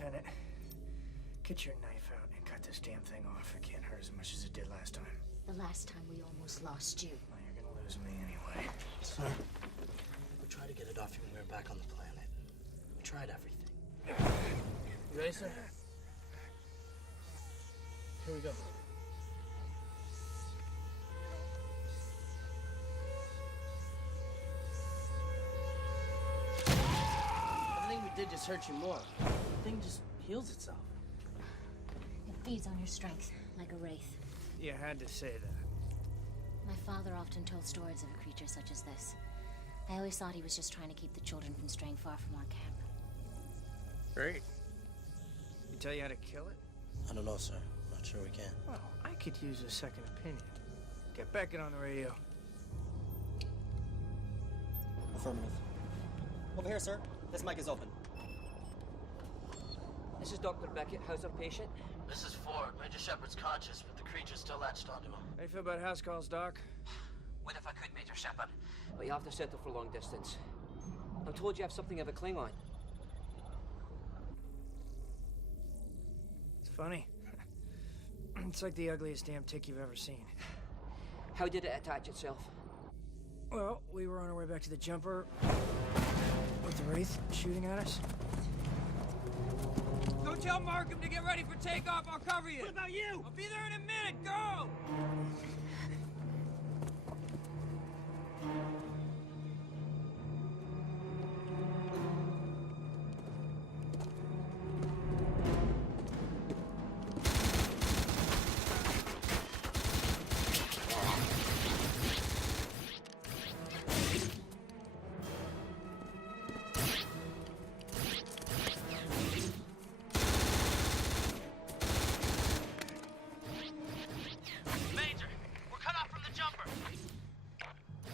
Lieutenant. Get your knife out and cut this damn thing off. It can't hurt as much as it did last time. The last time we almost lost you. Well, you're gonna lose me anyway. Sir, we tried to get it off you when we were back on the planet. We tried everything. You ready, sir? Here we go. Everything we did just hurt you more. The thing just heals itself. It feeds on your strength, like a wraith. You had to say that. My father often told stories of a creature such as this. I always thought he was just trying to keep the children from straying far from our camp. Great. He tell you how to kill it? I don't know, sir. I'm not sure we can. Well, I could use a second opinion. Get Beckett on the radio. Affirmative. Over here, sir. This mic is open. This is Dr. Beckett. How's our patient? This is Ford. Major Shepard's conscious, but the creature's still latched onto him. How do you feel about house calls, Doc? What if I could, Major Shepard? But you have to settle for long distance. I'm told you have something of a Klingon. It's funny. It's like the ugliest damn tick you've ever seen. How did it attach itself? Well, we were on our way back to the jumper with the Wraith shooting at us. Go tell Markham to get ready for takeoff. I'll cover you. What about you? I'll be there in a minute. Go!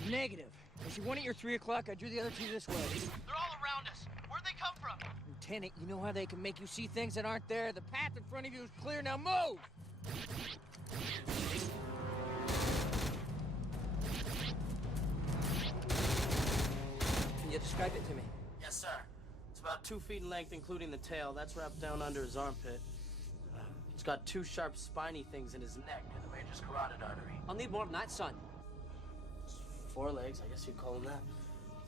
Negative. I see one at your 3 o'clock. I drew the other two this way. They're all around us. Where'd they come from? Lieutenant, you know how they can make you see things that aren't there? The path in front of you is clear. Now move! Can you describe it to me? Yes, sir. It's about 2 feet in length, including the tail. That's wrapped down under his armpit. He's got 2 sharp, spiny things in his neck near the major's carotid artery. I'll need more than that, son. 4 legs, I guess you'd call them that.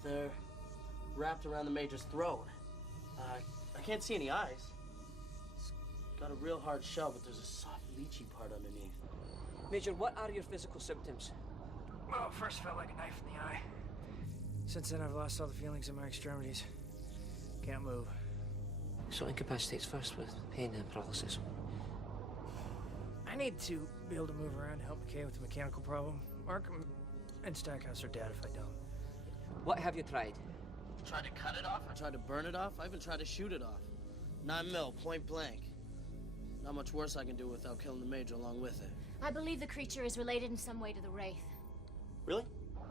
They're wrapped around the major's throat. I can't see any eyes. It's got a real hard shell, but there's a soft, leechy part underneath. Major, what are your physical symptoms? Well, first felt like a knife in the eye. Since then, I've lost all the feelings in my extremities. Can't move. So incapacitates first with pain and paralysis. I need to be able to move around to help McKay with the mechanical problem. Markham and Stackhouse are dead if I don't. What have you tried? Tried to cut it off? I tried to burn it off? I even tried to shoot it off. 9 mil, point blank. Not much worse I can do without killing the major along with it. I believe the creature is related in some way to the Wraith. Really?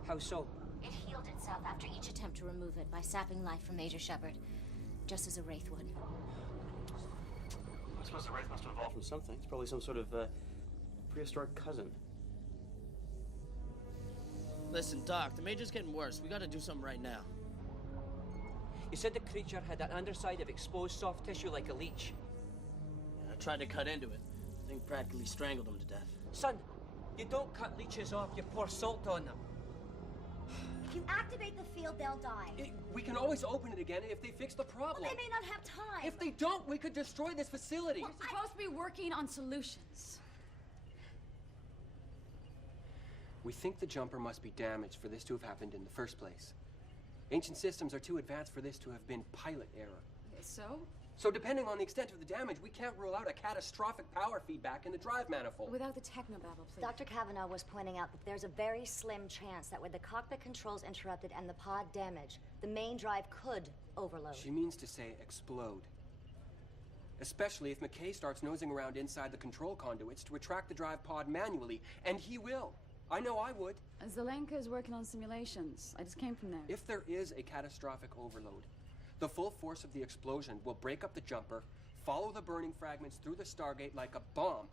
How so? It healed itself after each attempt to remove it by sapping life from Major Shepard, just as a Wraith would. I suppose the Wraith must have evolved from something. It's probably some sort of prehistoric cousin. Listen, Doc, the major's getting worse. We gotta do something right now. You said the creature had an underside of exposed soft tissue like a leech. Yeah, I tried to cut into it. I think practically strangled him to death. Son, you don't cut leeches off, you pour salt on them. If you activate the field, they'll die. We can always open it again if they fix the problem. Well, they may not have time. If they don't, we could destroy this facility. Well, We're supposed to be working on solutions. We think the jumper must be damaged for this to have happened in the first place. Ancient systems are too advanced for this to have been pilot error. So? So depending on the extent of the damage, we can't rule out a catastrophic power feedback in the drive manifold. Without the technobabble, please. Dr. Kavanaugh was pointing out that there's a very slim chance that with the cockpit controls interrupted and the pod damaged, the main drive could overload. She means to say explode. Especially if McKay starts nosing around inside the control conduits to retract the drive pod manually, and he will. I know I would. Zelenka is working on simulations. I just came from there. If there is a catastrophic overload, the full force of the explosion will break up the jumper, follow the burning fragments through the Stargate like a bomb.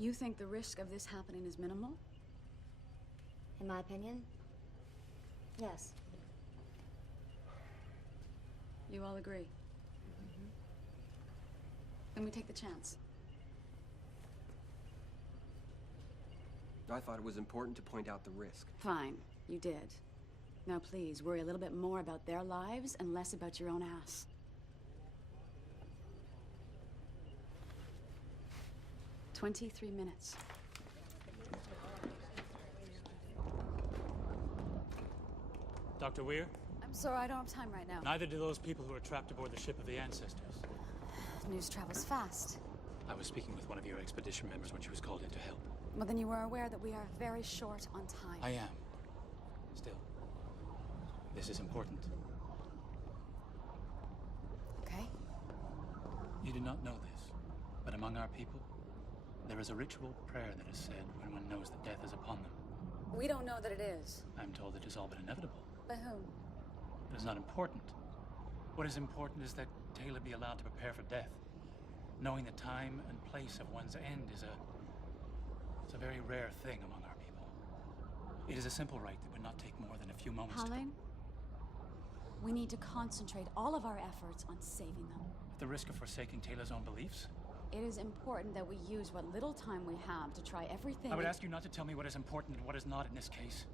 You think the risk of this happening is minimal? In my opinion, yes. You all agree? Then we take the chance. I thought it was important to point out the risk. Fine, you did. Now please, worry a little bit more about their lives and less about your own ass. "23 minutes. Dr. Weir? I'm sorry, I don't have time right now. Neither do those people who are trapped aboard the ship of the ancestors. News travels fast. I was speaking with one of your expedition members when she was called in to help. Well, then you were aware that we are very short on time. I am. Still, this is important. Okay? You do not know this, but among our people, there is a ritual prayer that is said when one knows that death is upon them. We don't know that it is. I'm told it is all but inevitable. By whom? It is not important. What is important is that Taylor be allowed to prepare for death. Knowing the time and place of one's end is a very rare thing among our people. It is a simple rite that would not take more than a few moments. Howling? We need to concentrate all of our efforts on saving them. At the risk of forsaking Taylor's own beliefs? It is important that we use what little time we have to try everything. I would ask you not to tell me what is important and what is not in this case.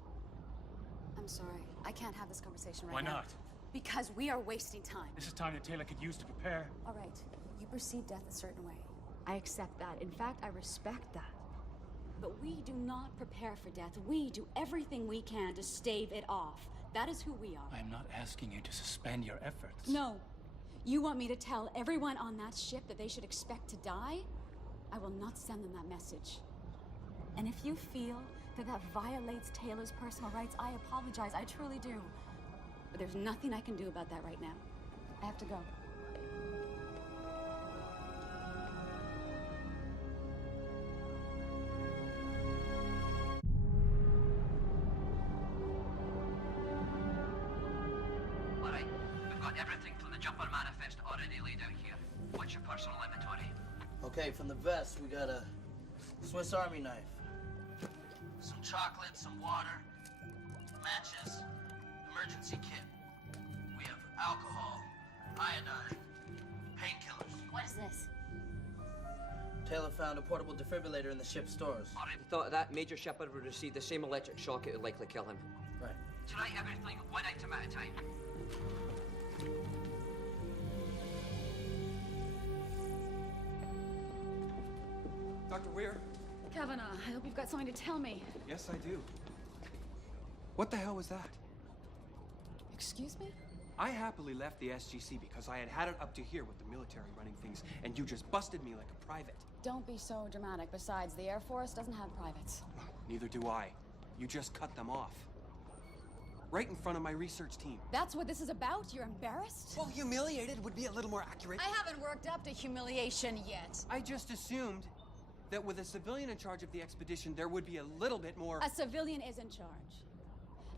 I'm sorry. I can't have this conversation right Why now. not? Because we are wasting time. This is time that Taylor could use to prepare. All right. You perceive death a certain way. I accept that. In fact, I respect that. But we do not prepare for death. We do everything we can to stave it off. That is who we are. I am not asking you to suspend your efforts. No. You want me to tell everyone on that ship that they should expect to die? I will not send them that message. And if you feel that that violates Taylor's personal rights, I apologize. I truly do. But there's nothing I can do about that right now. I have to go. Alright, we've got everything from the jumper manifest already laid out here. What's your personal inventory? Okay, from the vest, we got a Swiss Army knife, some chocolate, some water, matches, emergency kit. We have alcohol, iodine, painkillers. What is this? Taylor found a portable defibrillator in the ship's stores. Alright, we thought that Major Shepard would receive the same electric shock it would likely kill him. Right. Tonight, everything one item at a time. Dr. Weir? Kavanaugh, I hope you've got something to tell me. Yes, I do. What the hell was that? Excuse me? I happily left the SGC because I had had it up to here with the military running things, and you just busted me like a private. Don't be so dramatic. Besides, the Air Force doesn't have privates. Neither do I. You just cut them off. Right in front of my research team. That's what this is about? You're embarrassed? Well, humiliated would be a little more accurate. I haven't worked up to humiliation yet. I just assumed that with a civilian in charge of the expedition, there would be a little bit more... A civilian is in charge.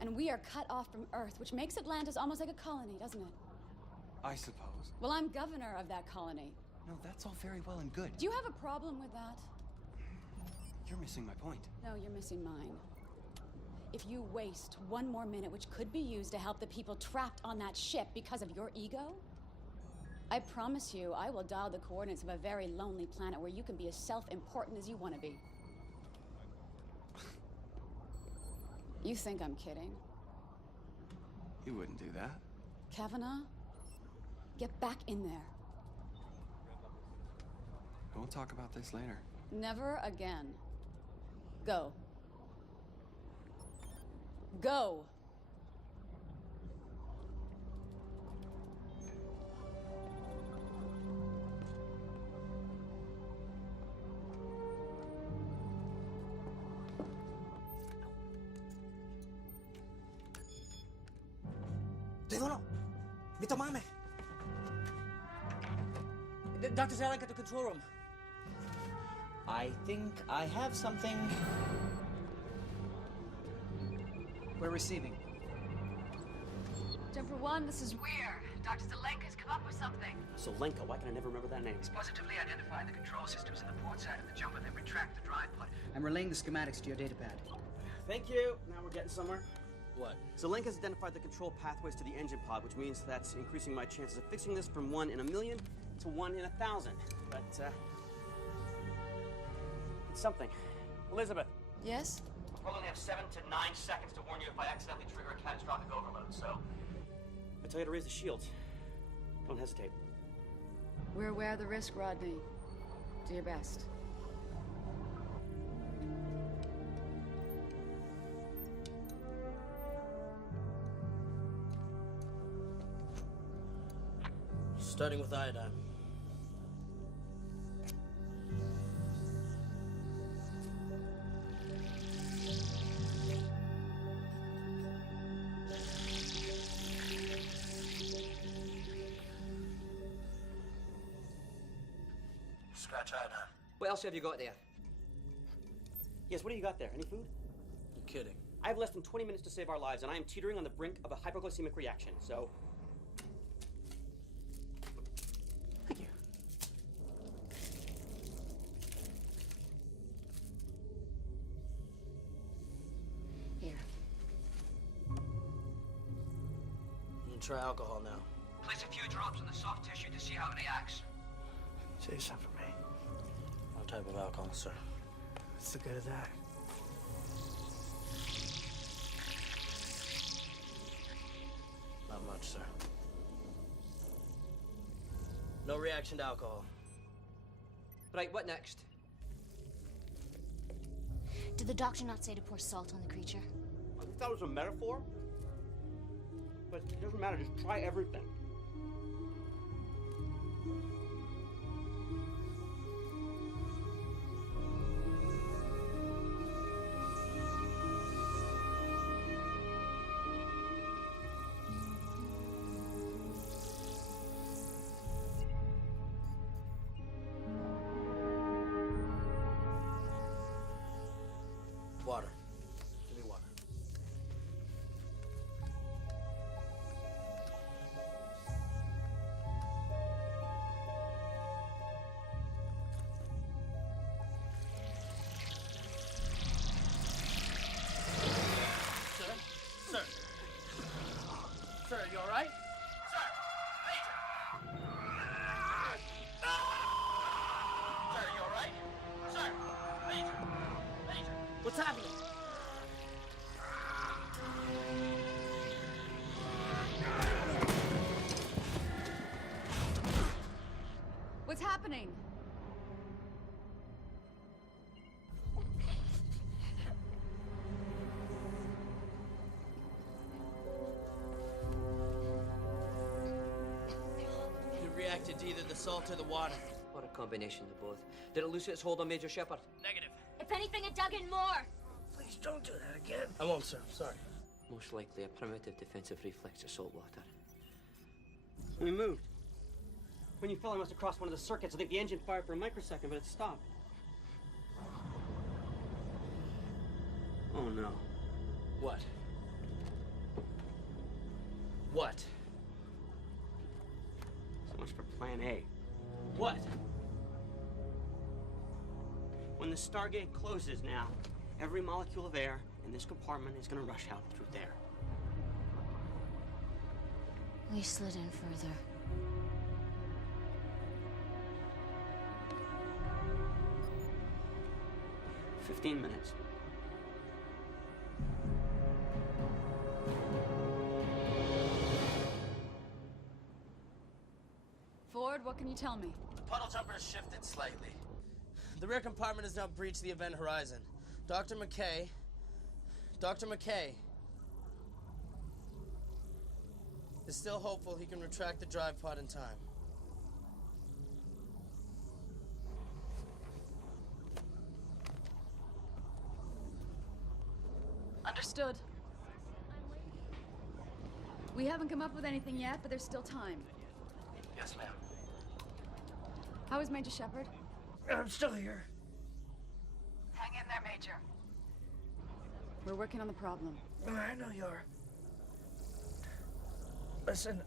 And we are cut off from Earth, which makes Atlantis almost like a colony, doesn't it? I suppose. Well, I'm governor of that colony. No, that's all very well and good. Do you have a problem with that? You're missing my point. No, you're missing mine. If you waste one more minute, which could be used to help the people trapped on that ship because of your ego, I promise you, I will dial the coordinates of a very lonely planet where you can be as self-important as you want to be. You think I'm kidding? You wouldn't do that. Kavanaugh, get back in there. We'll talk about this later. Never again. Go. Go! Teodoro! Vito Mame! Dr. Zelenka to the control room. I think I have something. We're receiving. Jumper 1, this is Weir. Dr. Zelenka's come up with something. Solenka, why can I never remember that name? Positively identify the control systems in the port side of the jumper, then retract the drive pod. I'm relaying the schematics to your datapad. Thank you. Now we're getting somewhere. What? Zelenka has identified the control pathways to the engine pod, which means that's increasing my chances of fixing this from 1 in a million to 1 in 1,000. But, it's something. Elizabeth. Yes? We'll only have 7 to 9 seconds to warn you if I accidentally trigger a catastrophic overload, so... I tell you to raise the shields. Don't hesitate. We're aware of the risk, Rodney. Do your best. Starting with iodine. Scratch iodine. What else have you got there? Yes, what do you got there? Any food? You're kidding. I have less than 20 minutes to save our lives, and I am teetering on the brink of a hypoglycemic reaction, so... Thank you. Here. I'm gonna try alcohol now. Place a few drops on the soft tissue to see how it reacts. Save some for me. What type of alcohol, sir? What's the good of that? Not much, sir. No reaction to alcohol. Right, what next? Did the doctor not say to pour salt on the creature? I thought it was a metaphor. But it doesn't matter, just try everything. Water. Give me water. Sir? Sir? Sir, you all right? Sir! Major! Sir, you all right? Sir! Major! Major! What's happening? What's happening? It reacted to either the salt or the water. What a combination of both. Did it lose its hold on Major Shepard? Negative. If anything, it dug in more! Please don't do that again. I won't, sir. Sorry. Most likely a primitive defensive reflex of salt water. We moved. When you fell, I must have crossed one of the circuits. I think the engine fired for a microsecond, but it stopped. Oh, no. What? What? So much for Plan A. What? When the Stargate closes now, every molecule of air in this compartment is going to rush out through there. We slid in further. "15 minutes. Ford, what can you tell me? The puddle jumper has shifted slightly. The rear compartment has now breached the event horizon. Dr. McKay is still hopeful he can retract the drive pod in time. Understood. We haven't come up with anything yet, but there's still time. Yes, ma'am. How is Major Shepard? I'm still here. Hang in there, Major. We're working on the problem. I know you are. Listen,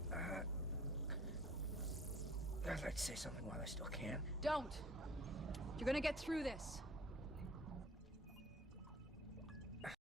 I'd like to say something while I still can. Don't! You're gonna get through this.